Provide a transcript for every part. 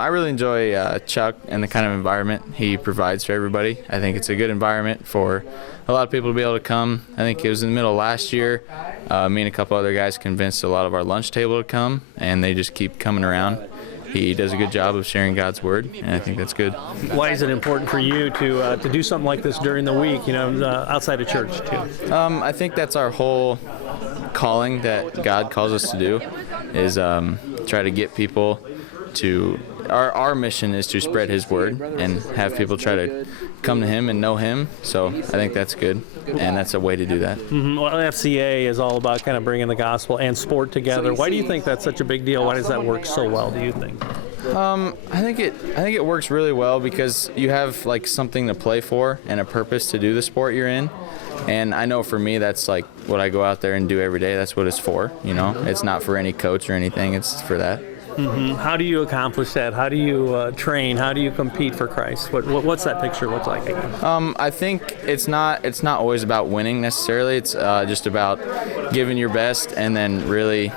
I really enjoy Chuck and the kind of environment he provides for everybody. I think it's a good environment for a lot of people to be able to come. I think it was in the middle of last year. Me and a couple other guys convinced a lot of our lunch table to come, and they just keep coming around. He does a good job of sharing God's word, and I think that's good. Why is it important for you to do something like this during the week, outside of church too? I think that's our whole calling that God calls us to do, is try to get people to. Our mission is to spread His word and have people try to come to Him and know Him. So I think that's good, and that's a way to do that. Mm-hmm. Well, FCA is all about kind of bringing the gospel and sport together. Why do you think that's such a big deal? Why does that work so well, do you think? I think it works really well because you have like something to play for and a purpose to do the sport you're in. And I know for me, that's like what I go out there and do every day. That's what it's for, It's not for any coach or anything. It's for that. Mm-hmm. How do you accomplish that? How do you train? How do you compete for Christ? What's that picture look like again? I think it's not always about winning necessarily. It's just about giving your best and then really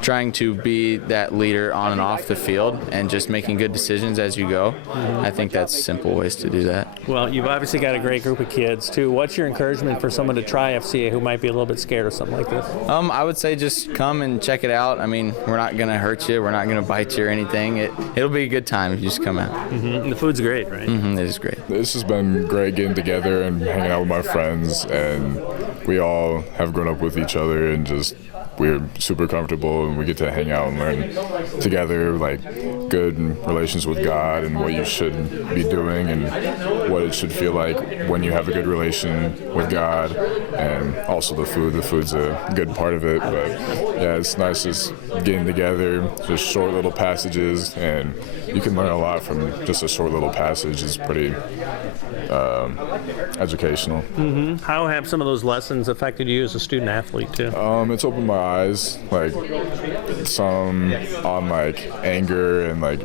trying to be that leader on and off the field and just making good decisions as you go. Mm-hmm. I think that's simple ways to do that. Well, you've obviously got a great group of kids too. What's your encouragement for someone to try FCA who might be a little bit scared of something like this? I would say just come and check it out. I mean, we're not going to hurt you. We're not going to bite you or anything. It'll be a good time if you just come out. Mm-hmm. And the food's great, right? Mm-hmm. It is great. This has been great getting together and hanging out with my friends, and we all have grown up with each other and just we're super comfortable, and we get to hang out and learn together, like good relations with God and what you should be doing and what it should feel like when you have a good relation with God, and also the food. The food's a good part of it, but yeah, it's nice just getting together, just short little passages, and you can learn a lot from just a short little passage. It's pretty educational. Mm-hmm. How have some of those lessons affected you as a student athlete too? It's opened my eyes, like some on like anger and like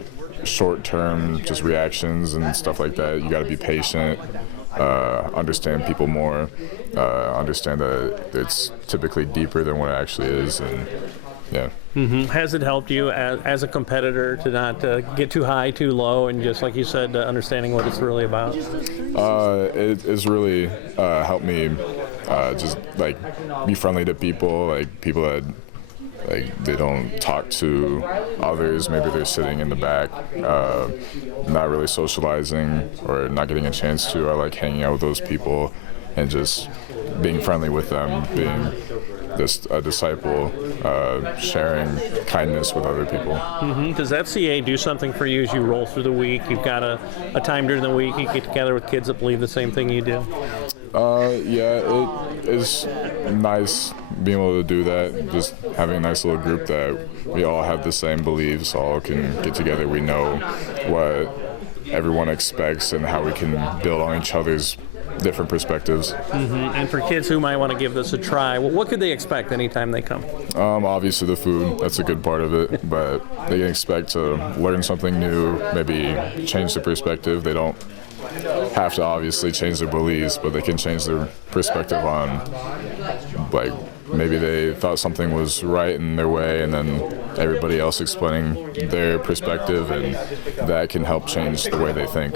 short-term just reactions and stuff like that. You got to be patient, understand people more, understand that it's typically deeper than what it actually is, and yeah. Mm-hmm. Has it helped you as a competitor to not get too high, too low, and just like you said, understanding what it's really about? It's really helped me just like be friendly to people, like people that like they don't talk to others. Maybe they're sitting in the back, not really socializing or not getting a chance to. I like hanging out with those people and just being friendly with them, being just a disciple, sharing kindness with other people. Mm-hmm. Does FCA do something for you as you roll through the week? You've got a time during the week you get together with kids that believe the same thing you do? Yeah, it is nice being able to do that, just having a nice little group that we all have the same beliefs, all can get together. We know what everyone expects and how we can build on each other's different perspectives. Mm-hmm. And for kids who might want to give this a try, what could they expect anytime they come? Obviously the food, that's a good part of it, but they can expect to learn something new, maybe change their perspective. They don't have to obviously change their beliefs, but they can change their perspective on, like, maybe they thought something was right in their way, and then everybody else explaining their perspective, and that can help change the way they think.